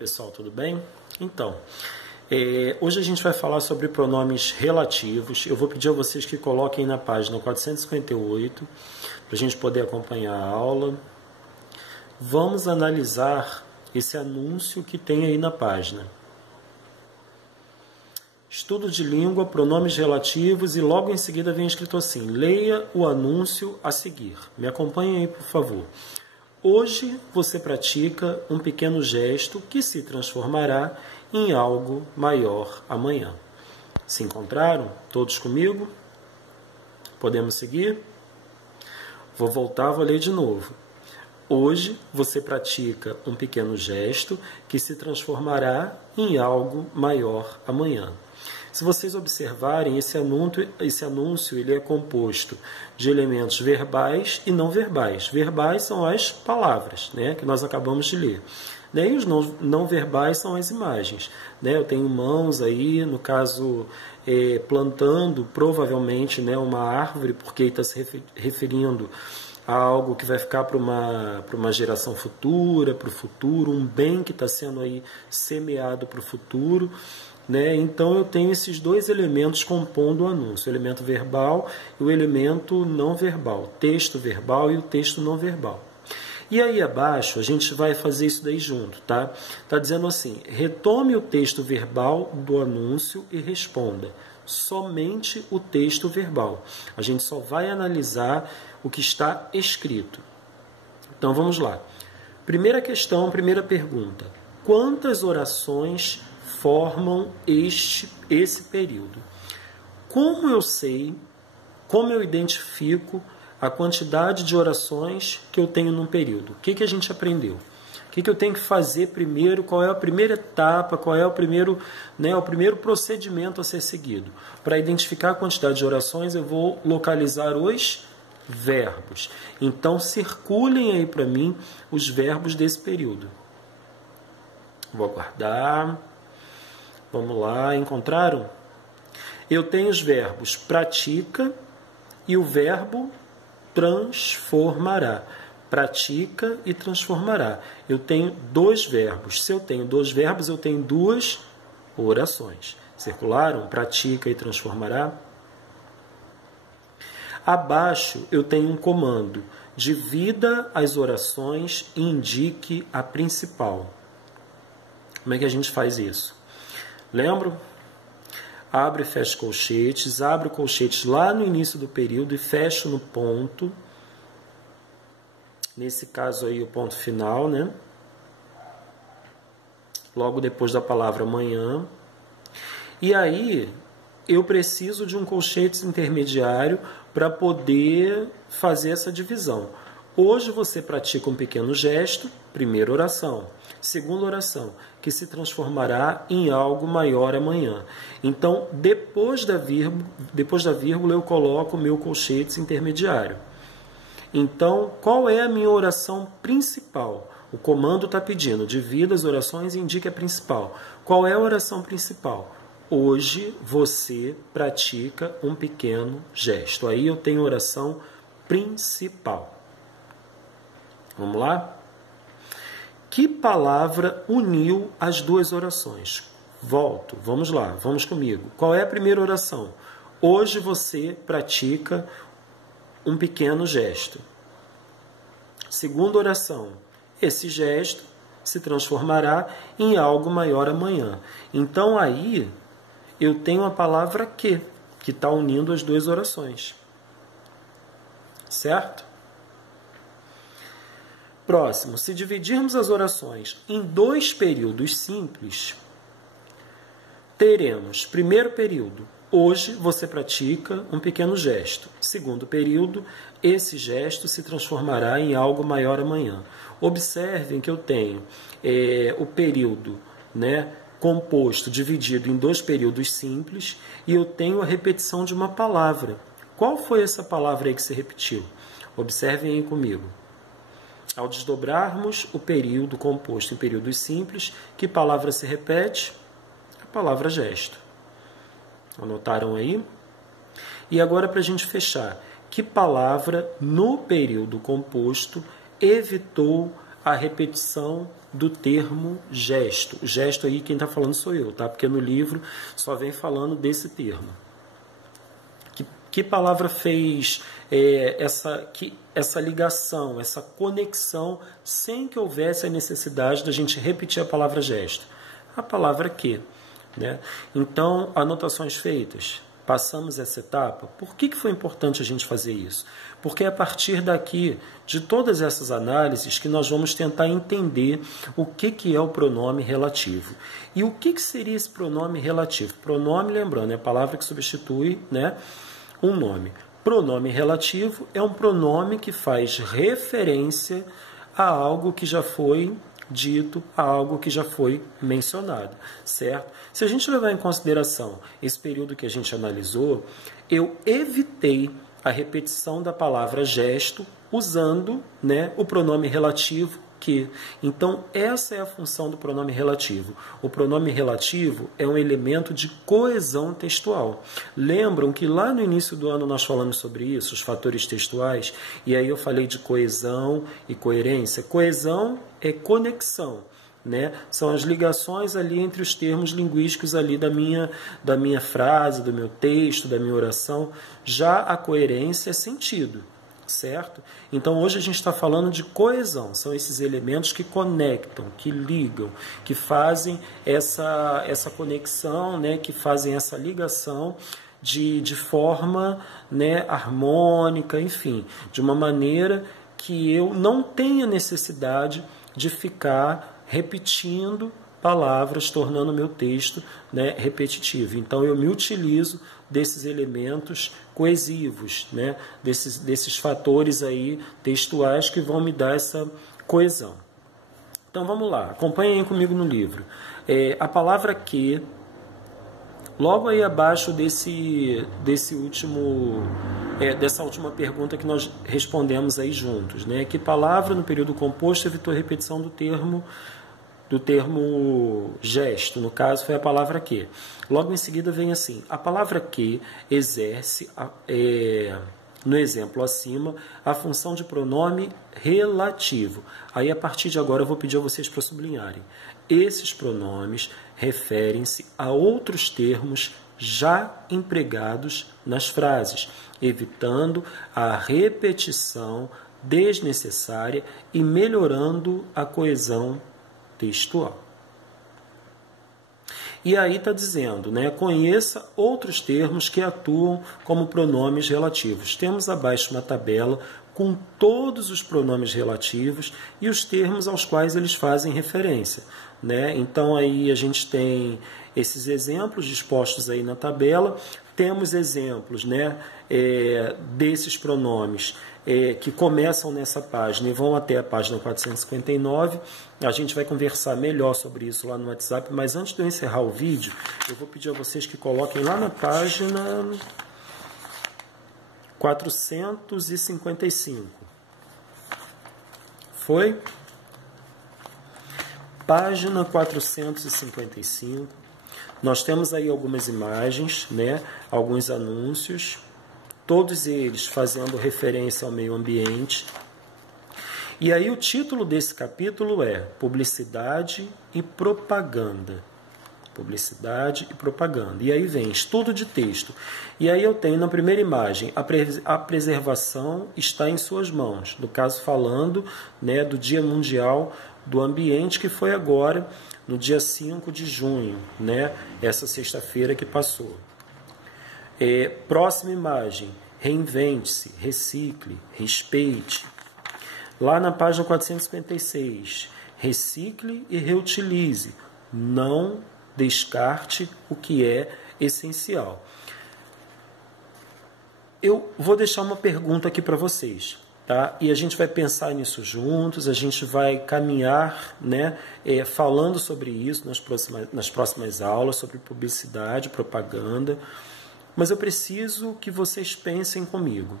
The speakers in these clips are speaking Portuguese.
Pessoal, tudo bem? Então, hoje a gente vai falar sobre pronomes relativos. Eu vou pedir a vocês que coloquem na página 458 para a gente poder acompanhar a aula. Vamos analisar esse anúncio que tem aí na página. Estudo de língua, pronomes relativos, e logo em seguida vem escrito assim: leia o anúncio a seguir. Me acompanhe aí, por favor. Hoje você pratica um pequeno gesto que se transformará em algo maior amanhã. Se encontraram? Todos comigo? Podemos seguir? Vou voltar, vou ler de novo. Hoje você pratica um pequeno gesto que se transformará em algo maior amanhã. Se vocês observarem, esse anúncio ele é composto de elementos verbais e não verbais. Verbais são as palavras, né, que nós acabamos de ler. E os não verbais são as imagens. Né? Eu tenho mãos aí, no caso, plantando provavelmente, né, uma árvore, porque está se referindo a algo que vai ficar para uma geração futura, para o futuro, um bem que está sendo aí semeado para o futuro. Né? Então eu tenho esses dois elementos compondo o anúncio, o elemento verbal e o elemento não verbal, o texto verbal e o texto não verbal. E aí abaixo a gente vai fazer isso daí junto, tá? Tá dizendo assim: retome o texto verbal do anúncio e responda. Somente o texto verbal. A gente só vai analisar o que está escrito. Então vamos lá. Primeira questão, primeira pergunta: quantas orações formam esse período? Como eu sei, como eu identifico a quantidade de orações que eu tenho num período? O que a gente aprendeu? O que eu tenho que fazer primeiro? Qual é a primeira etapa? Qual é o primeiro procedimento a ser seguido? Para identificar a quantidade de orações, eu vou localizar os verbos. Então, circulem aí para mim os verbos desse período. Vou aguardar. Vamos lá, encontraram? Eu tenho os verbos pratica e o verbo transformará. Pratica e transformará. Eu tenho dois verbos. Se eu tenho dois verbos, eu tenho duas orações. Circularam? Pratica e transformará. Abaixo eu tenho um comando: divida as orações e indique a principal. Como é que a gente faz isso? Lembram? Abre e fecha colchetes, abre o colchete lá no início do período e fecha no ponto. Nesse caso aí o ponto final, né? Logo depois da palavra amanhã. E aí eu preciso de um colchete intermediário para poder fazer essa divisão. Hoje você pratica um pequeno gesto, primeira oração. Segunda oração, que se transformará em algo maior amanhã. Então, depois da vírgula, eu coloco o meu colchete intermediário. Então, qual é a minha oração principal? O comando está pedindo: divida as orações e indique a principal. Qual é a oração principal? Hoje você pratica um pequeno gesto. Aí eu tenho a oração principal. Vamos lá? Que palavra uniu as duas orações? Volto, vamos lá, vamos comigo. Qual é a primeira oração? Hoje você pratica um pequeno gesto. Segunda oração: esse gesto se transformará em algo maior amanhã. Então aí eu tenho a palavra que está unindo as duas orações. Certo? Próximo, se dividirmos as orações em dois períodos simples, teremos: primeiro período, hoje você pratica um pequeno gesto. Segundo período, esse gesto se transformará em algo maior amanhã. Observem que eu tenho o período, né, composto, dividido em dois períodos simples, e eu tenho a repetição de uma palavra. Qual foi essa palavra aí que se repetiu? Observem aí comigo. Ao desdobrarmos o período composto em períodos simples, que palavra se repete? A palavra gesto. Anotaram aí? E agora, para a gente fechar, que palavra no período composto evitou a repetição do termo gesto. O gesto aí, quem está falando sou eu, tá? Porque no livro só vem falando desse termo. Que palavra fez essa ligação, essa conexão, sem que houvesse a necessidade da gente repetir a palavra gesto? A palavra que, né? Então, anotações feitas. Passamos essa etapa. Por que foi importante a gente fazer isso? Porque é a partir daqui, de todas essas análises, que nós vamos tentar entender o que é o pronome relativo. E o que seria esse pronome relativo? Pronome, lembrando, é a palavra que substitui, né, um nome. Pronome relativo é um pronome que faz referência a algo que já foi dito, a algo que já foi mencionado, certo? Se a gente levar em consideração esse período que a gente analisou, eu evitei a repetição da palavra gesto usando, né, o pronome relativo que. Então, essa é a função do pronome relativo. O pronome relativo é um elemento de coesão textual. Lembram que lá no início do ano nós falamos sobre isso, os fatores textuais, e aí eu falei de coesão e coerência. Coesão é conexão, né? São as ligações ali entre os termos linguísticos ali da minha frase, do meu texto, da minha oração. Já a coerência é sentido, certo? Então hoje a gente está falando de coesão, são esses elementos que conectam, que ligam, que fazem essa conexão, né? Que fazem essa ligação de forma, né, harmônica, enfim, de uma maneira que eu não tenha necessidade de ficar repetindo palavras, tornando o meu texto, né, repetitivo. Então eu me utilizo desses elementos coesivos, né, desses fatores aí textuais que vão me dar essa coesão. Então vamos lá, acompanhem comigo no livro. A palavra que, logo aí abaixo dessa última pergunta que nós respondemos aí juntos, né? Que palavra no período composto evitou a repetição do termo gesto? No caso foi a palavra que. Logo em seguida vem assim: a palavra que exerce, no exemplo acima, a função de pronome relativo. Aí a partir de agora eu vou pedir a vocês para sublinharem. Esses pronomes referem-se a outros termos já empregados nas frases, evitando a repetição desnecessária e melhorando a coesão textual. E aí está dizendo, né, conheça outros termos que atuam como pronomes relativos. Temos abaixo uma tabela com todos os pronomes relativos e os termos aos quais eles fazem referência, né? Então aí a gente tem esses exemplos dispostos aí na tabela. Temos exemplos, né, desses pronomes que começam nessa página e vão até a página 459. A gente vai conversar melhor sobre isso lá no WhatsApp, mas antes de eu encerrar o vídeo, eu vou pedir a vocês que coloquem lá na página 455. Foi? Página 455. Nós temos aí algumas imagens, né? Alguns anúncios, todos eles fazendo referência ao meio ambiente. E aí o título desse capítulo é Publicidade e Propaganda. Publicidade e propaganda. E aí vem estudo de texto. E aí eu tenho na primeira imagem, a preservação está em suas mãos. No caso falando, né, do Dia Mundial do Ambiente, que foi agora, no dia 5 de junho, né, essa sexta-feira que passou. Próxima imagem, reinvente-se, recicle, respeite. Lá na página 456, recicle e reutilize, não descarte o que é essencial. Eu vou deixar uma pergunta aqui para vocês, tá? E a gente vai pensar nisso juntos, a gente vai caminhar, né, falando sobre isso nas próximas aulas, sobre publicidade, propaganda. Mas eu preciso que vocês pensem comigo.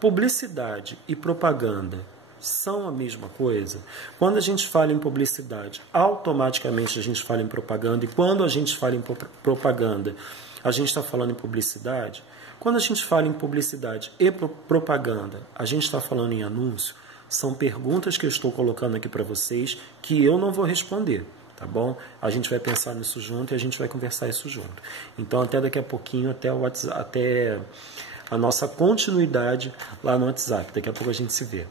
Publicidade e propaganda são a mesma coisa? Quando a gente fala em publicidade, automaticamente a gente fala em propaganda, e quando a gente fala em propaganda, a gente está falando em publicidade? Quando a gente fala em publicidade e propaganda, a gente está falando em anúncio? São perguntas que eu estou colocando aqui para vocês que eu não vou responder, tá bom? A gente vai pensar nisso junto e a gente vai conversar isso junto. Então, até daqui a pouquinho, até a nossa continuidade lá no WhatsApp. Daqui a pouco a gente se vê.